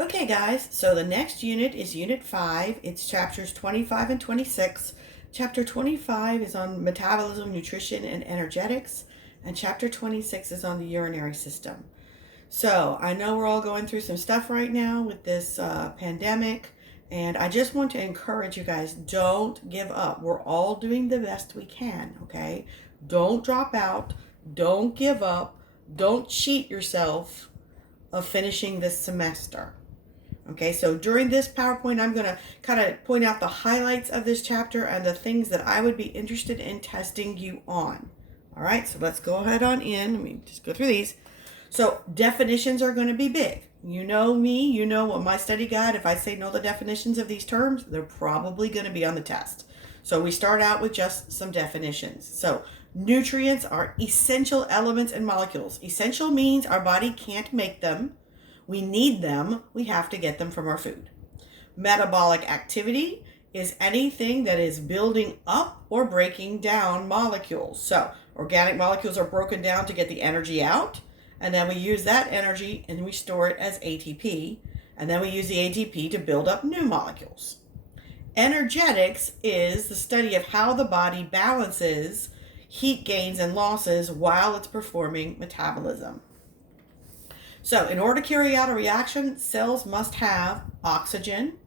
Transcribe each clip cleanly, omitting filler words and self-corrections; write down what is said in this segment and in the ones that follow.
Okay, guys, so the next unit is Unit 5. It's chapters 25 and 26. Chapter 25 is on metabolism, nutrition, and energetics, and chapter 26 is on the urinary system. So I know we're all going through some stuff right now with this pandemic, and I just want to encourage you guys, don't give up. We're all doing the best we can, okay? Don't drop out. Don't give up. Don't cheat yourself of finishing this semester. Okay, so during this PowerPoint, I'm going to kind of point out the highlights of this chapter and the things that I would be interested in testing you on. All right, so let's go ahead on in. Let me just go through these. So definitions are going to be big. You know me, you know what my study guide, if I say know the definitions of these terms, they're probably going to be on the test. So we start out with just some definitions. So nutrients are essential elements and molecules. Essential means our body can't make them. We need them. We have to get them from our food. Metabolic activity is anything that is building up or breaking down molecules. So organic molecules are broken down to get the energy out, and then we use that energy and we store it as ATP, and then we use the ATP to build up new molecules. Energetics is the study of how the body balances heat gains and losses while it's performing metabolism. So in order to carry out a reaction, cells must have oxygen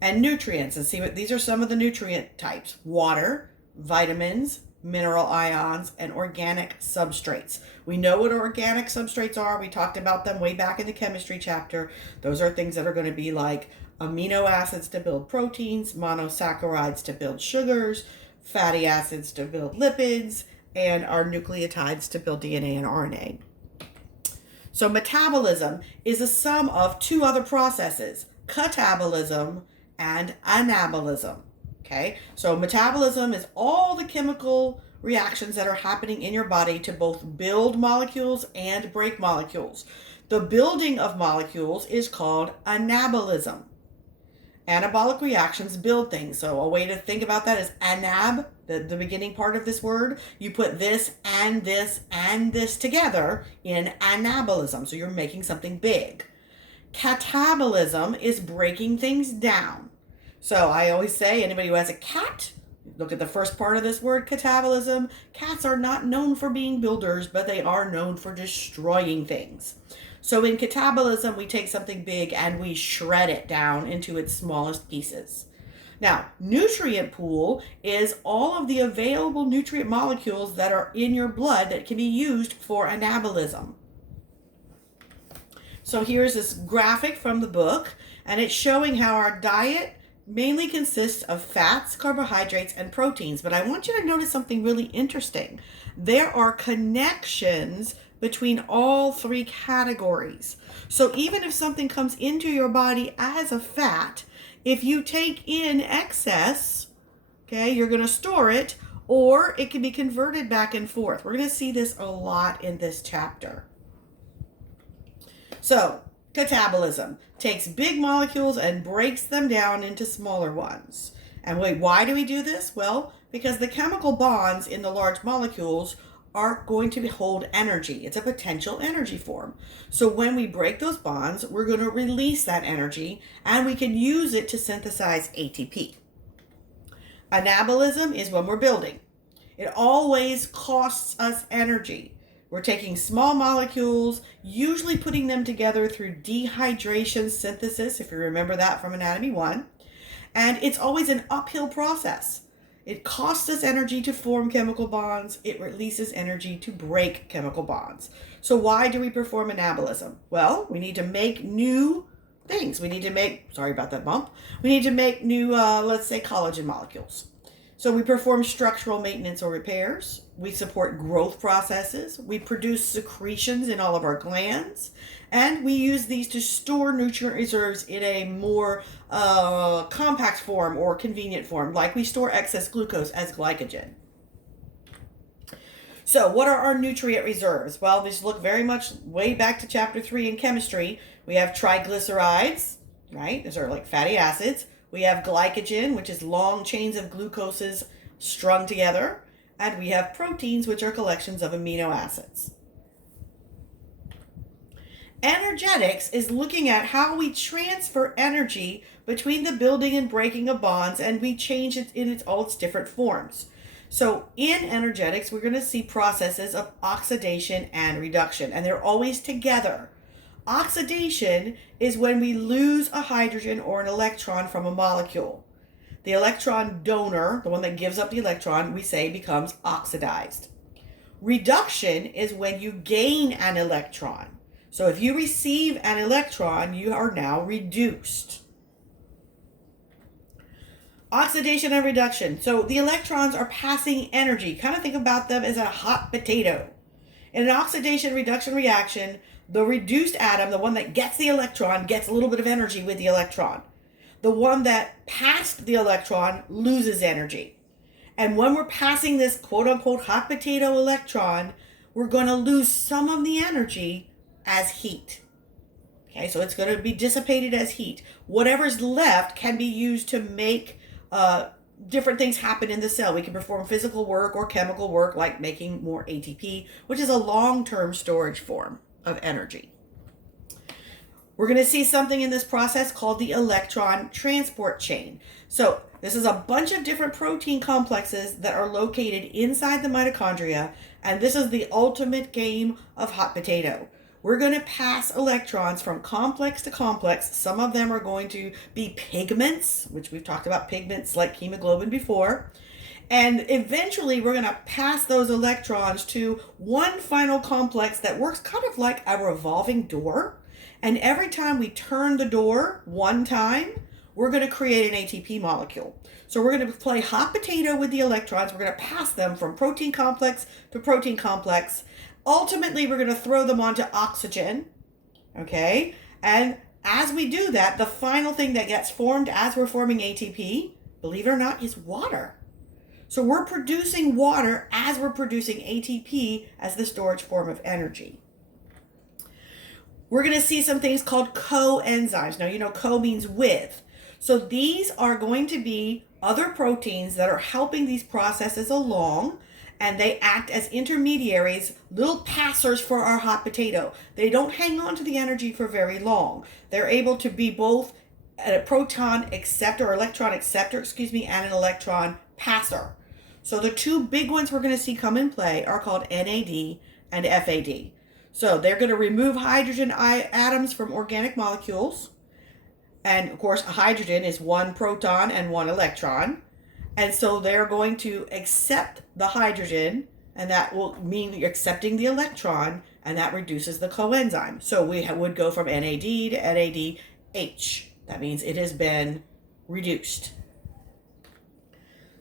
and nutrients. And see what these are some of the nutrient types: water, vitamins, mineral ions, and organic substrates. We know what organic substrates are. We talked about them way back in the chemistry chapter. Those are things that are going to be like amino acids to build proteins, monosaccharides to build sugars, fatty acids to build lipids, and our nucleotides to build DNA and RNA. So metabolism is a sum of two other processes: catabolism and anabolism. Okay, so metabolism is all the chemical reactions that are happening in your body to both build molecules and break molecules. The building of molecules is called anabolism. Anabolic reactions build things. So a way to think about that is anab, the beginning part of this word. You put this and this and this together in anabolism. So you're making something big. Catabolism is breaking things down. So I always say, anybody who has a cat, look at the first part of this word, catabolism. Cats are not known for being builders, but they are known for destroying things. So in catabolism, we take something big and we shred it down into its smallest pieces. Now, nutrient pool is all of the available nutrient molecules that are in your blood that can be used for anabolism. So here's this graphic from the book, and it's showing how our diet mainly consists of fats, carbohydrates, and proteins. But I want you to notice something really interesting. There are connections between all three categories. So even if something comes into your body as a fat, if you take in excess, okay, you're going to store it, or it can be converted back and forth. We're going to see this a lot in this chapter. So catabolism takes big molecules and breaks them down into smaller ones. And wait, why do we do this? Well, because the chemical bonds in the large molecules are going to hold energy. It's a potential energy form. So when we break those bonds, we're going to release that energy and we can use it to synthesize ATP. Anabolism is when we're building. It always costs us energy. We're taking small molecules, usually putting them together through dehydration synthesis, if you remember that from Anatomy 1. And it's always an uphill process. It costs us energy to form chemical bonds. It releases energy to break chemical bonds. So why do we perform anabolism? Well, we need to make new things. We need to make, sorry about that bump. We need to make new, let's say, collagen molecules. So we perform structural maintenance or repairs. We support growth processes. We produce secretions in all of our glands. And we use these to store nutrient reserves in a more compact form or convenient form, like we store excess glucose as glycogen. So what are our nutrient reserves? Well, these look very much way back to chapter 3 in chemistry. We have triglycerides, right? Those are like fatty acids. We have glycogen, which is long chains of glucoses strung together. And we have proteins, which are collections of amino acids. Energetics is looking at how we transfer energy between the building and breaking of bonds, and we change it in all its different forms. So in energetics, we're going to see processes of oxidation and reduction, and they're always together. Oxidation is when we lose a hydrogen or an electron from a molecule. The electron donor, the one that gives up the electron, we say becomes oxidized. Reduction is when you gain an electron. So if you receive an electron, you are now reduced. Oxidation and reduction. So the electrons are passing energy. Kind of think about them as a hot potato. In an oxidation reduction reaction, the reduced atom, the one that gets the electron, gets a little bit of energy with the electron. The one that passed the electron loses energy. And when we're passing this quote-unquote hot potato electron, we're going to lose some of the energy as heat. Okay, so it's going to be dissipated as heat. Whatever's left can be used to make different things happen in the cell. We can perform physical work or chemical work like making more ATP, which is a long-term storage form of energy. We're going to see something in this process called the electron transport chain. So this is a bunch of different protein complexes that are located inside the mitochondria, and this is the ultimate game of hot potato. We're going to pass electrons from complex to complex. Some of them are going to be pigments, which we've talked about pigments like hemoglobin before. And eventually we're going to pass those electrons to one final complex that works kind of like a revolving door. And every time we turn the door one time, we're going to create an ATP molecule. So we're going to play hot potato with the electrons. We're going to pass them from protein complex to protein complex. Ultimately, we're going to throw them onto oxygen, okay? And as we do that, the final thing that gets formed as we're forming ATP, believe it or not, is water. So we're producing water as we're producing ATP as the storage form of energy. We're going to see some things called coenzymes. Now, you know, co means with. So these are going to be other proteins that are helping these processes along, and they act as intermediaries, little passers for our hot potato. They don't hang on to the energy for very long. They're able to be both a proton acceptor or electron acceptor, and an electron passer. So the two big ones we're going to see come in play are called NAD and FAD. So they're going to remove hydrogen atoms from organic molecules. And of course, a hydrogen is one proton and one electron. And so they're going to accept the hydrogen, and that will mean you're accepting the electron, and that reduces the coenzyme. So we would go from NAD to NADH. That means it has been reduced.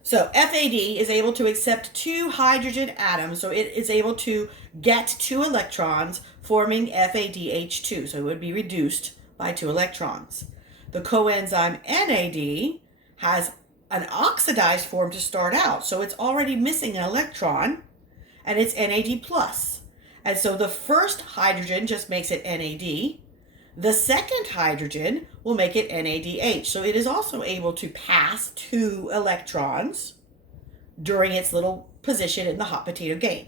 So FAD is able to accept two hydrogen atoms, so it is able to get two electrons, forming FADH2. So it would be reduced by two electrons. The coenzyme NAD has an oxidized form to start out, so it's already missing an electron, and it's NAD+. And so the first hydrogen just makes it NAD. The second hydrogen will make it NADH. So it is also able to pass two electrons during its little position in the hot potato game.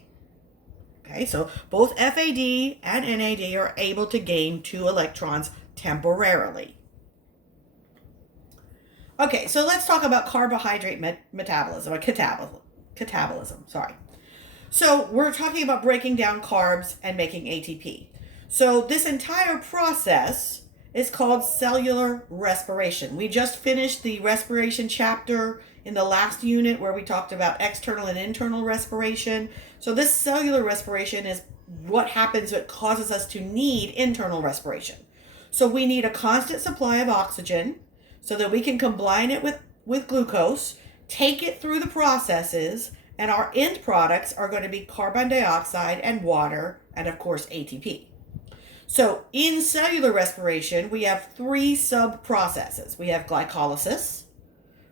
Okay, so both FAD and NAD are able to gain two electrons temporarily. Okay, so let's talk about carbohydrate metabolism, or catabolism, sorry. So we're talking about breaking down carbs and making ATP. So this entire process is called cellular respiration. We just finished the respiration chapter in the last unit where we talked about external and internal respiration. So this cellular respiration is what happens that causes us to need internal respiration. So we need a constant supply of oxygen so that we can combine it with glucose, take it through the processes, and our end products are going to be carbon dioxide and water, and of course ATP. So in cellular respiration, we have three sub-processes. We have glycolysis,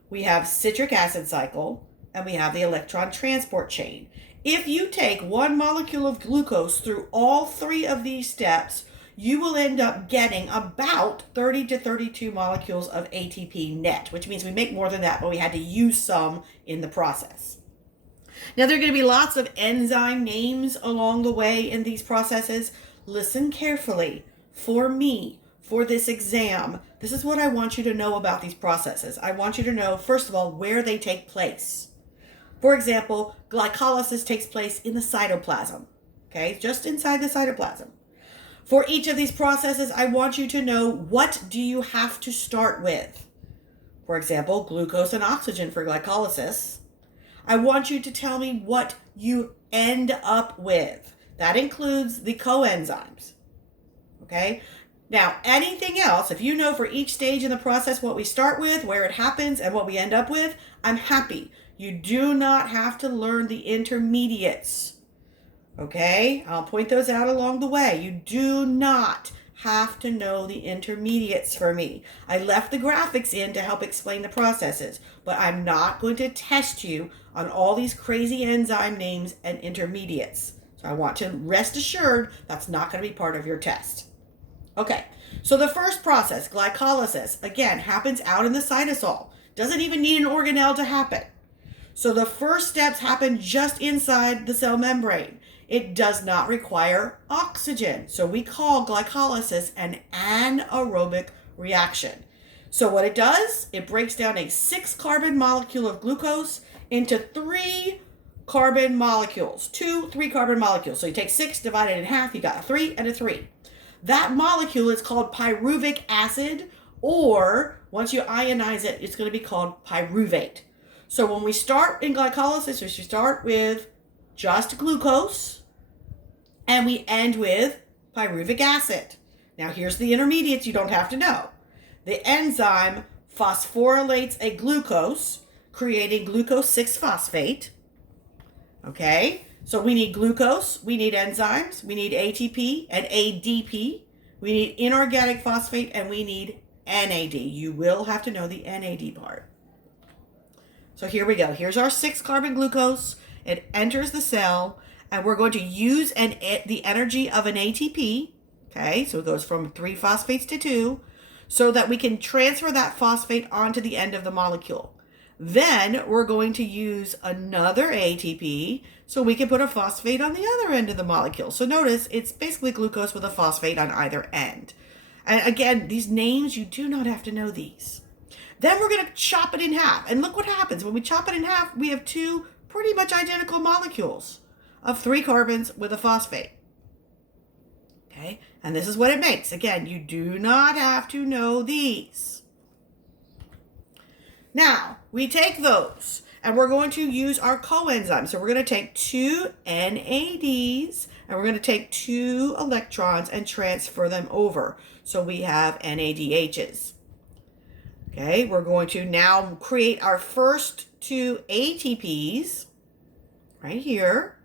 we have citric acid cycle, and we have the electron transport chain. If you take one molecule of glucose through all three of these steps, you will end up getting about 30 to 32 molecules of ATP net, which means we make more than that, but we had to use some in the process. Now, there are going to be lots of enzyme names along the way in these processes. Listen carefully. for me, for this exam, this is what I want you to know about these processes. I want you to know, first of all, where they take place. For example, glycolysis takes place in the cytoplasm, okay, just inside the cytoplasm. For each of these processes, I want you to know, what do you have to start with? For example, glucose and oxygen for glycolysis. I want you to tell me what you end up with. That includes the coenzymes, okay? Now, anything else, if you know for each stage in the process what we start with, where it happens, and what we end up with, I'm happy. You do not have to learn the intermediates. Okay? I'll point those out along the way. You do not have to know the intermediates for me. I left the graphics in to help explain the processes, but I'm not going to test you on all these crazy enzyme names and intermediates. So I want to rest assured that's not going to be part of your test. Okay, so the first process, glycolysis, again, happens out in the cytosol. Doesn't even need an organelle to happen. So the first steps happen just inside the cell membrane. It does not require oxygen. So we call glycolysis an anaerobic reaction. So what it does, it breaks down a 6-carbon molecule of glucose into 3 carbon molecules, 2 3-carbon molecules. So you take 6, divide it in half, you got a 3 and a 3. That molecule is called pyruvic acid, or once you ionize it, it's going to be called pyruvate. So when we start in glycolysis, we should start with just glucose, and we end with pyruvic acid. Now here's the intermediates you don't have to know. The enzyme phosphorylates a glucose, creating glucose 6-phosphate. Okay, so we need glucose, we need enzymes, we need ATP and ADP, we need inorganic phosphate, and we need NAD. You will have to know the NAD part. So here we go. Here's our 6-carbon glucose. It enters the cell, and we're going to use the energy of an ATP. Okay, so it goes from 3 phosphates to 2, so that we can transfer that phosphate onto the end of the molecule. Then we're going to use another ATP, so we can put a phosphate on the other end of the molecule. So notice, it's basically glucose with a phosphate on either end. And again, these names, you do not have to know these. Then we're going to chop it in half. And look what happens. When we chop it in half, we have 2 pretty much identical molecules of 3 carbons with a phosphate. Okay, and this is what it makes. Again, you do not have to know these. Now, we take those, and we're going to use our coenzymes. So we're going to take 2 NADs, and we're going to take 2 electrons and transfer them over. So we have NADHs. Okay, we're going to now create our first 2 ATPs right here.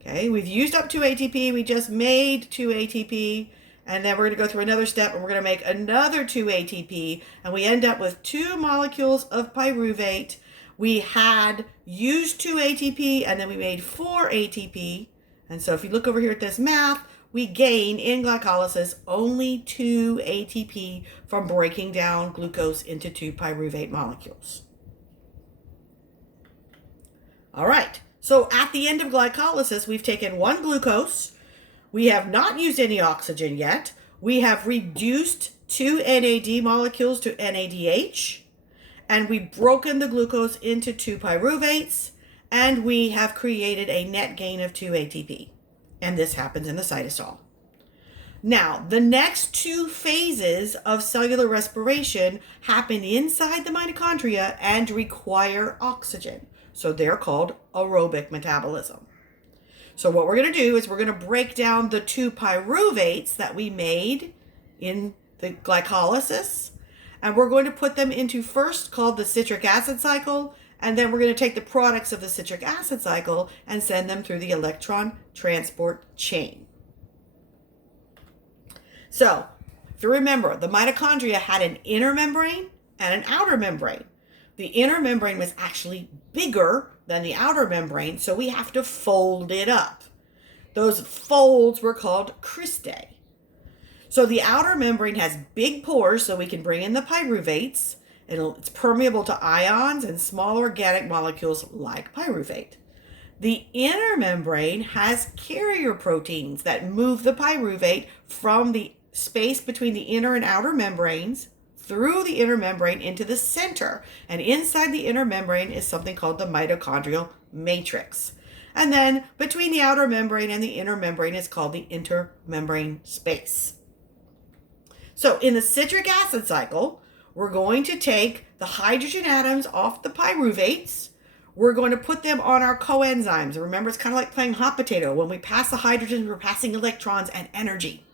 Okay, we've used up 2 ATP. We just made 2 ATP. And then we're going to go through another step, and we're going to make another 2 ATP. And we end up with 2 molecules of pyruvate. We had used 2 ATP, and then we made 4 ATP. And so if you look over here at this math, we gain in glycolysis only 2 ATP from breaking down glucose into 2 pyruvate molecules. All right, so at the end of glycolysis, we've taken 1 glucose. We have not used any oxygen yet. We have reduced 2 NAD molecules to NADH, and we've broken the glucose into 2 pyruvates, and we have created a net gain of 2 ATP. And this happens in the cytosol. Now, the next 2 phases of cellular respiration happen inside the mitochondria and require oxygen. So they're called aerobic metabolism. So what we're going to do is we're going to break down the 2 pyruvates that we made in the glycolysis, and we're going to put them into first called the citric acid cycle, and then we're going to take the products of the citric acid cycle and send them through the electron transport chain. So, if you remember, the mitochondria had an inner membrane and an outer membrane. The inner membrane was actually bigger than the outer membrane, so we have to fold it up. Those folds were called cristae. So the outer membrane has big pores so we can bring in the pyruvates. It's permeable to ions and small organic molecules like pyruvate. The inner membrane has carrier proteins that move the pyruvate from the space between the inner and outer membranes, through the inner membrane into the center. And inside the inner membrane is something called the mitochondrial matrix. And then between the outer membrane and the inner membrane is called the intermembrane space. So in the citric acid cycle, we're going to take the hydrogen atoms off the pyruvates. We're going to put them on our coenzymes. Remember, it's kind of like playing hot potato. When we pass the hydrogens, we're passing electrons and energy.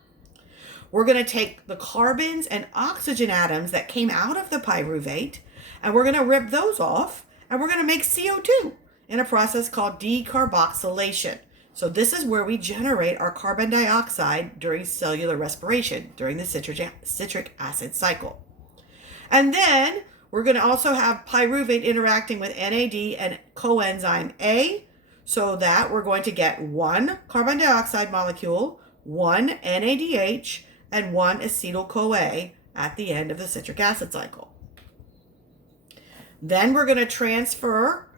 We're going to take the carbons and oxygen atoms that came out of the pyruvate, and we're going to rip those off, and we're going to make CO2 in a process called decarboxylation. So this is where we generate our carbon dioxide during cellular respiration, during the citric acid cycle. And then we're going to also have pyruvate interacting with NAD and coenzyme A, so that we're going to get one carbon dioxide molecule, one NADH, and one acetyl-CoA at the end of the citric acid cycle. Then we're going to transfer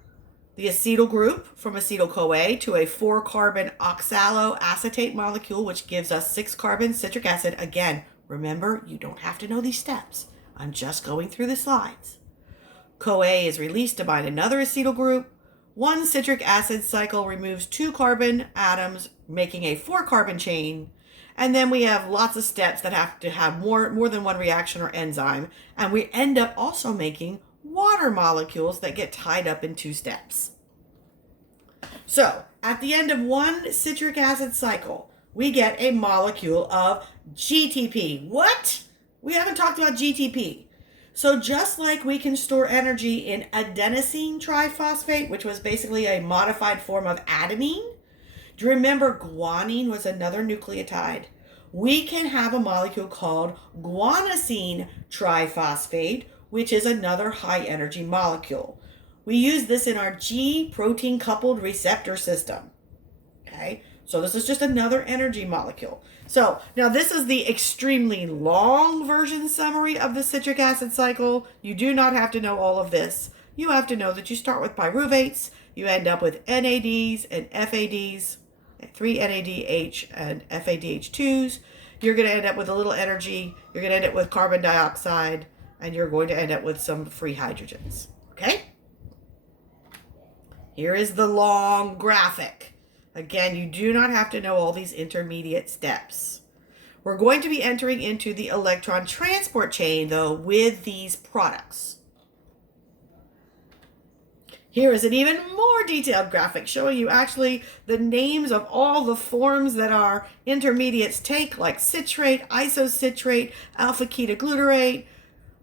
the acetyl group from acetyl-CoA to a 4-carbon oxaloacetate molecule, which gives us 6-carbon citric acid. Again, remember, you don't have to know these steps. I'm just going through the slides. CoA is released to bind another acetyl group. One citric acid cycle removes 2 carbon atoms, making a 4-carbon chain. And then we have lots of steps that have to have more than one reaction or enzyme. And we end up also making water molecules that get tied up in 2 steps. So at the end of one citric acid cycle, we get a molecule of GTP. What? We haven't talked about GTP. So just like we can store energy in adenosine triphosphate, which was basically a modified form of adenine, do you remember guanine was another nucleotide? We can have a molecule called guanosine triphosphate, which is another high energy molecule. We use this in our G protein coupled receptor system. Okay, so this is just another energy molecule. So now this is the extremely long version summary of the citric acid cycle. You do not have to know all of this. You have to know that you start with pyruvates, you end up with NADs and FADs, 3 NADH and FADH2s. You're going to end up with a little energy, you're going to end up with carbon dioxide, and you're going to end up with some free hydrogens. Okay? Here is the long graphic. Again, you do not have to know all these intermediate steps. We're going to be entering into the electron transport chain, though, with these products. Here is an even more detailed graphic showing you actually the names of all the forms that our intermediates take, like citrate, isocitrate, alpha-ketoglutarate,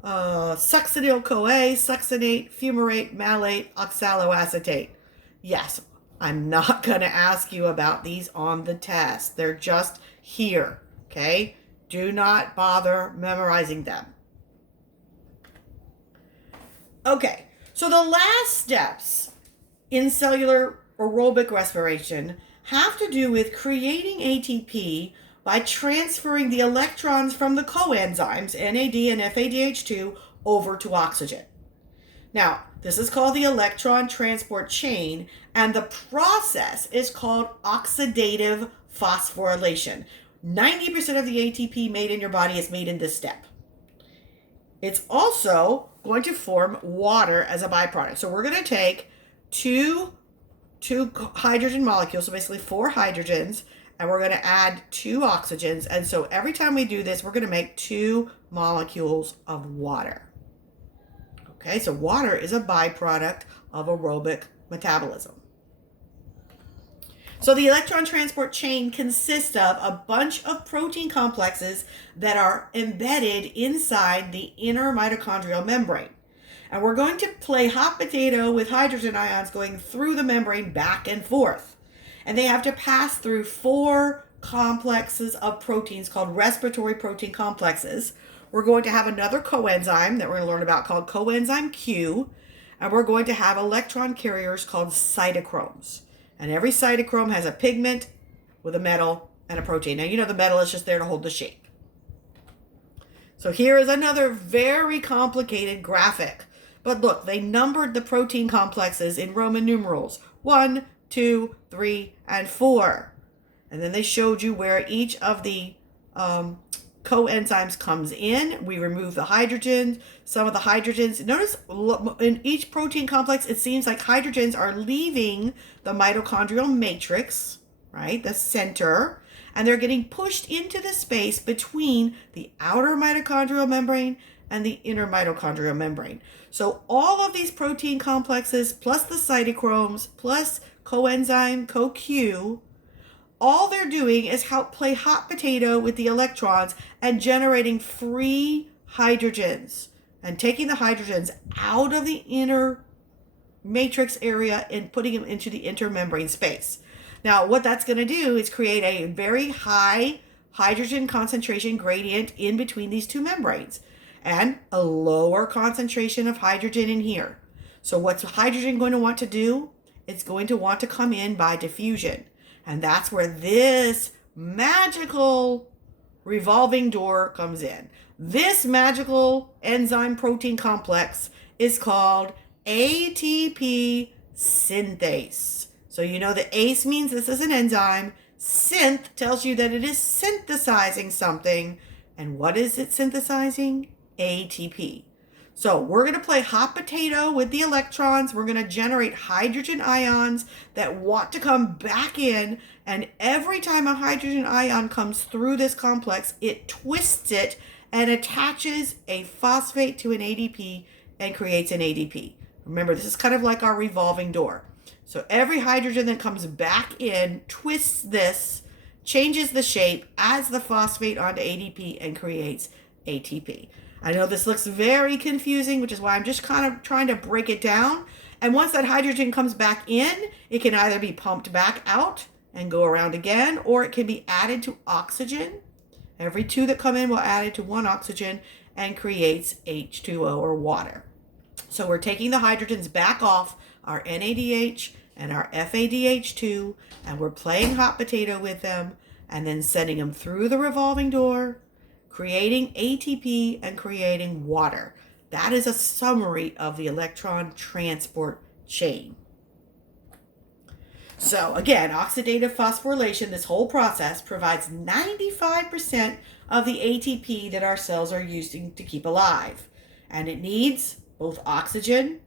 succinyl-CoA, succinate, fumarate, malate, oxaloacetate. Yes, I'm not going to ask you about these on the test. They're just here, okay? Do not bother memorizing them. Okay, so the last steps in cellular aerobic respiration have to do with creating ATP by transferring the electrons from the coenzymes, NAD and FADH2, over to oxygen. Now, this is called the electron transport chain, and the process is called oxidative phosphorylation. 90% of the ATP made in your body is made in this step. It's also going to form water as a byproduct. So we're going to take two hydrogen molecules, so basically 4 hydrogens, and we're going to add 2 oxygens. And so every time we do this, we're going to make 2 molecules of water. Okay, so water is a byproduct of aerobic metabolism. So the electron transport chain consists of a bunch of protein complexes that are embedded inside the inner mitochondrial membrane. And we're going to play hot potato with hydrogen ions going through the membrane back and forth. And they have to pass through 4 complexes of proteins called respiratory protein complexes. We're going to have another coenzyme that we're going to learn about called coenzyme Q. And we're going to have electron carriers called cytochromes. And every cytochrome has a pigment with a metal and a protein. Now, you know the metal is just there to hold the shape. So here is another very complicated graphic. But look, they numbered the protein complexes in Roman numerals. 1, 2, 3, and 4. And then they showed you where each of the coenzymes comes in. We remove the hydrogen, some of the hydrogens. Notice in each protein complex, it seems like hydrogens are leaving the mitochondrial matrix, right, the center, and they're getting pushed into the space between the outer mitochondrial membrane and the inner mitochondrial membrane. So all of these protein complexes, plus the cytochromes, plus coenzyme CoQ, all they're doing is help play hot potato with the electrons and generating free hydrogens and taking the hydrogens out of the inner matrix area and putting them into the intermembrane space. Now, what that's going to do is create a very high hydrogen concentration gradient in between these two membranes and a lower concentration of hydrogen in here. So what's hydrogen going to want to do? It's going to want to come in by diffusion. And that's where this magical revolving door comes in. This magical enzyme protein complex is called ATP synthase. So you know the ACE means this is an enzyme. Synth tells you that it is synthesizing something. And what is it synthesizing? ATP. So we're going to play hot potato with the electrons. We're going to generate hydrogen ions that want to come back in. And every time a hydrogen ion comes through this complex, it twists it and attaches a phosphate to an ADP and creates an ADP. Remember, this is kind of like our revolving door. So every hydrogen that comes back in twists this, changes the shape, adds the phosphate onto ADP, and creates ATP. I know this looks very confusing, which is why I'm just kind of trying to break it down. And once that hydrogen comes back in, it can either be pumped back out and go around again, or it can be added to oxygen. Every two that come in will add it to one oxygen and creates H2O or water. So we're taking the hydrogens back off our NADH and our FADH2, and we're playing hot potato with them and then sending them through the revolving door, creating ATP and creating water. That is a summary of the electron transport chain. So again, oxidative phosphorylation, this whole process provides 95% of the ATP that our cells are using to keep alive. And it needs both oxygen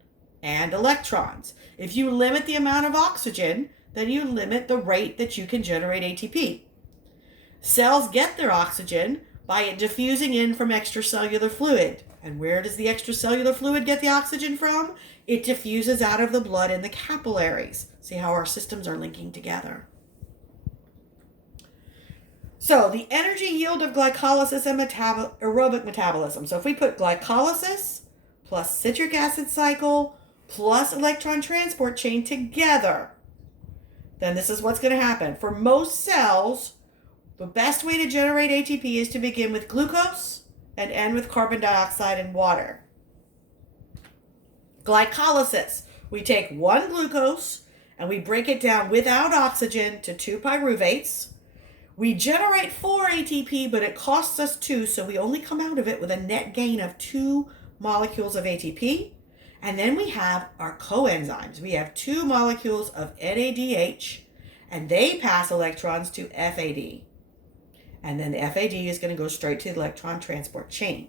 and electrons. If you limit the amount of oxygen, then you limit the rate that you can generate ATP. Cells get their oxygen by it diffusing in from extracellular fluid. And where does the extracellular fluid get the oxygen from? It diffuses out of the blood in the capillaries. See how our systems are linking together. So the energy yield of glycolysis and aerobic metabolism. So if we put glycolysis plus citric acid cycle plus electron transport chain together, then this is what's going to happen. For most cells, the best way to generate ATP is to begin with glucose and end with carbon dioxide and water. Glycolysis. We take one glucose and we break it down without oxygen to 2 pyruvates. We generate 4 ATP, but it costs us 2, so we only come out of it with a net gain of 2 molecules of ATP. And then we have our coenzymes. We have 2 molecules of NADH, and they pass electrons to FAD. And then the FAD is going to go straight to the electron transport chain.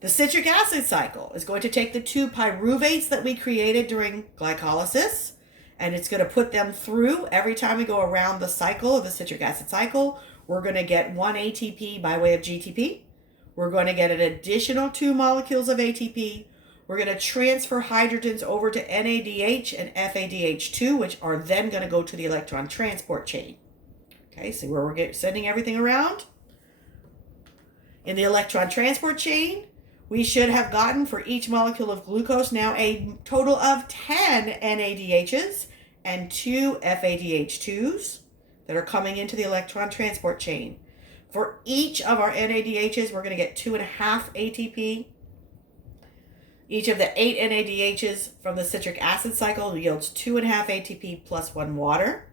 The citric acid cycle is going to take the 2 pyruvates that we created during glycolysis, and it's going to put them through. Every time we go around the cycle of the citric acid cycle, we're going to get 1 ATP by way of GTP. We're going to get an additional 2 molecules of ATP. We're going to transfer hydrogens over to NADH and FADH2, which are then going to go to the electron transport chain. Okay, see where we're sending everything around? In the electron transport chain, we should have gotten for each molecule of glucose now a total of 10 NADHs and 2 FADH2s that are coming into the electron transport chain. For each of our NADHs, we're going to get 2.5 ATP. Each of the 8 NADHs from the citric acid cycle yields 2.5 ATP plus 1 water.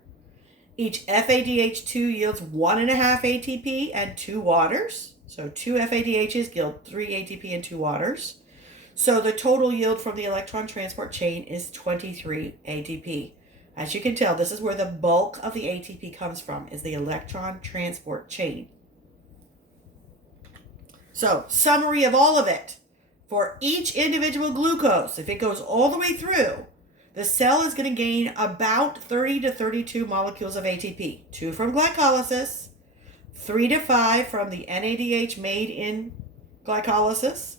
Each FADH2 yields 1.5 ATP and 2 waters. So 2 FADHs yield 3 ATP and 2 waters. So the total yield from the electron transport chain is 23 ATP. As you can tell, this is where the bulk of the ATP comes from, is the electron transport chain. So, summary of all of it. For each individual glucose, if it goes all the way through, the cell is going to gain about 30 to 32 molecules of ATP. 2 from glycolysis, 3 to 5 from the NADH made in glycolysis,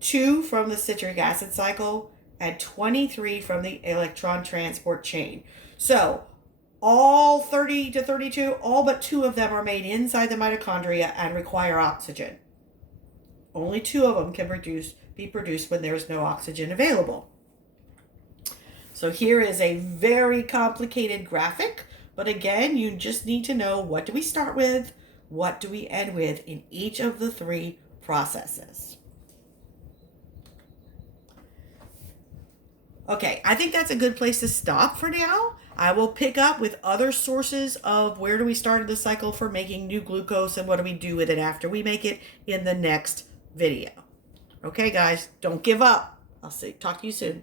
2 from the citric acid cycle, and 23 from the electron transport chain. So, all 30 to 32, all but 2 of them are made inside the mitochondria and require oxygen. Only 2 of them can be produced when there's no oxygen available. So here is a very complicated graphic, but again, you just need to know, what do we start with, what do we end with in each of the 3 processes. Okay, I think that's a good place to stop for now. I will pick up with other sources of where do we start in the cycle for making new glucose and what do we do with it after we make it in the next video. Okay, guys, don't give up. Talk to you soon.